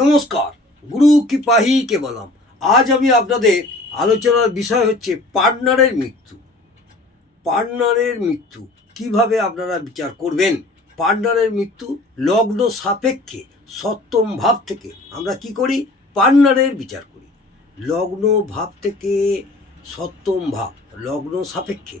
নমস্কার, গুরু কৃপাহি কেবলম। আজ আমি আপনাদের আলোচনার বিষয় হচ্ছে পার্টনারের মৃত্যু। পার্টনারের মৃত্যু কিভাবে আপনারা বিচার করবেন? পার্টনারের মৃত্যু লগ্ন সাপেক্ষে সপ্তম ভাব থেকে আমরা কি করি? পার্টনারের বিচার করি। লগ্ন ভাব থেকে সপ্তম ভাব, লগ্ন সাপেক্ষে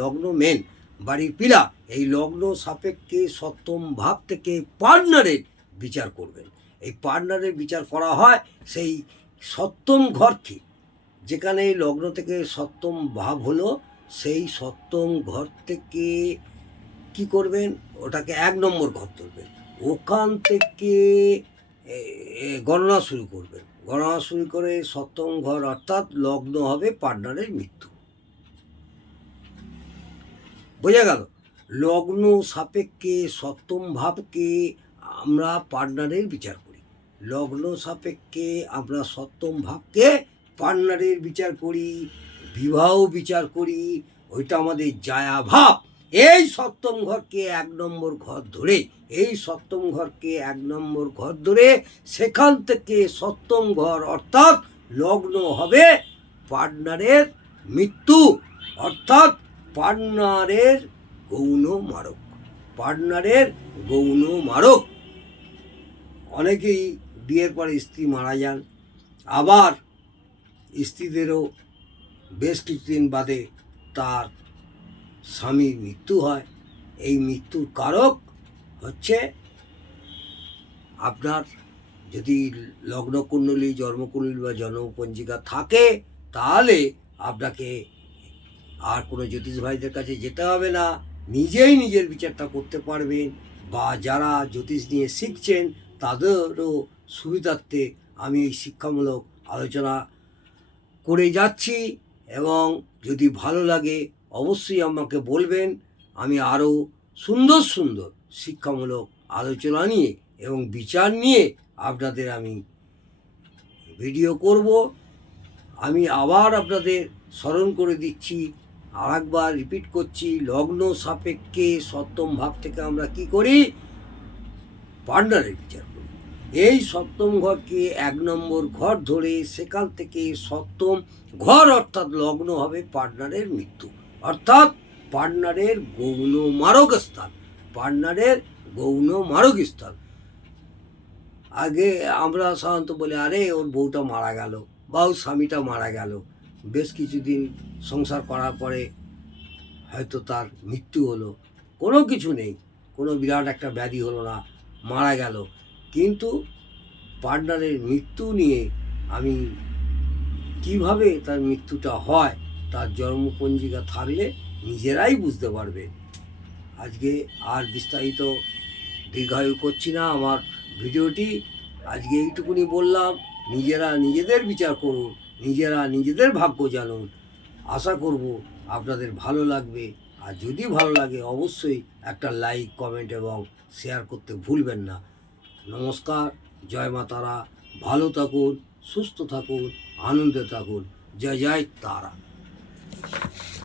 লগ্ন মেন বাড়ির পিলা, এই লগ্ন সাপেক্ষে সপ্তম ভাব থেকে পার্টনারের বিচার করবেন। এই পার্টনারের বিচার করা হয় সেই সপ্তম ঘরকে, যেখানে লগ্ন থেকে সপ্তম ভাব হলো, সেই সপ্তম ঘর থেকে কি করবেন? ওটাকে 1 নম্বর ঘর ধরবেন, ওখান থেকে গণনা শুরু করবেন। গণনা শুরু করে সপ্তম ঘর অর্থাৎ লগ্ন হবে পার্টনারের মৃত্যু। বোঝা গেল? লগ্ন সাপেক্ষে সপ্তম ভাবকে আমরা পার্টনারের বিচার করি। লগ্ন সাপেক্ষে আমরা সপ্তম ভাবকে পার্টনারের বিচার করি, বিবাহ বিচার করি। ওইটা আমাদের জায়া ভাব। এই সপ্তম ঘরকে 1 নম্বর ঘর ধরে, সেখান থেকে সপ্তম ঘর অর্থাৎ লগ্ন হবে পার্টনারের মৃত্যু, অর্থাৎ পার্টনারের গৌণ মারক। অনেকেই বিয়ের পরে স্ত্রী মারা যান, আবার স্ত্রীদেরও বেশ কিছুদিন বাদে তার স্বামীর মৃত্যু হয়। এই মৃত্যুর কারক হচ্ছে আপনার যদি লগ্নকুণ্ডলী, জন্মকুণ্ডলী বা জন্মপঞ্জিকা থাকে, তাহলে আপনাকে আর কোনো জ্যোতিষ ভাইদের কাছে যেতে হবে না, নিজেই নিজের বিচারটা করতে পারবেন। বা যারা জ্যোতিষ নিয়ে শিখছেন তাদেরও সুবিধার্থে আমি এই শিক্ষামূলক আলোচনা করে যাচ্ছি, এবং যদি ভালো লাগে অবশ্যই আমাকে বলবেন। আমি আরও সুন্দর সুন্দর শিক্ষামূলক আলোচনা নিয়ে এবং বিচার নিয়ে আপনাদের আমি ভিডিও করব। আমি আবার আপনাদের স্মরণ করে দিচ্ছি, আর একবার রিপিট করছি, লগ্ন সাপেক্ষে সপ্তম ভাব থেকে আমরা কি করি? পার্টনারের বিচার করি। এই সপ্তম ঘরকে 1 নম্বর ঘর ধরে সেখান থেকে সপ্তম ঘর অর্থাৎ লগ্ন হবে পার্টনারের মৃত্যু, অর্থাৎ পার্টনারের গৌণ মারক স্থান। আগে আমরা সাধারণত বলি, আরে ওর বউটা মারা গেল বা ওর স্বামীটা মারা গেল, বেশ কিছুদিন সংসার করার পরে হয়তো তার মৃত্যু হলো, কোনো কিছু নেই, কোনো বিরাট একটা ব্যাধি হলো না, মারা গেল। কিন্তু পার্টনারের মৃত্যু নিয়ে আমি কিভাবে তার মৃত্যুটা হয়, তার জন্মপঞ্জিকা থাকলে নিজেরাই বুঝতে পারবে। আজকে আর বিস্তারিত দীর্ঘায়ু করছি না আমার ভিডিওটি, আজকে এইটুকুনি বললাম। নিজেরা নিজেদের বিচার করুন, নিজেরা নিজেদের ভাগ্য জানুন। আশা করব আপনাদের ভালো লাগবে, আর যদি ভালো লাগে অবশ্যই একটা লাইক, কমেন্ট এবং শেয়ার করতে ভুলবেন না। নমস্কার, জয় মা তারা। ভালো থাকুন, সুস্থ থাকুন, আনন্দে থাকুন। জয় জয় তারা।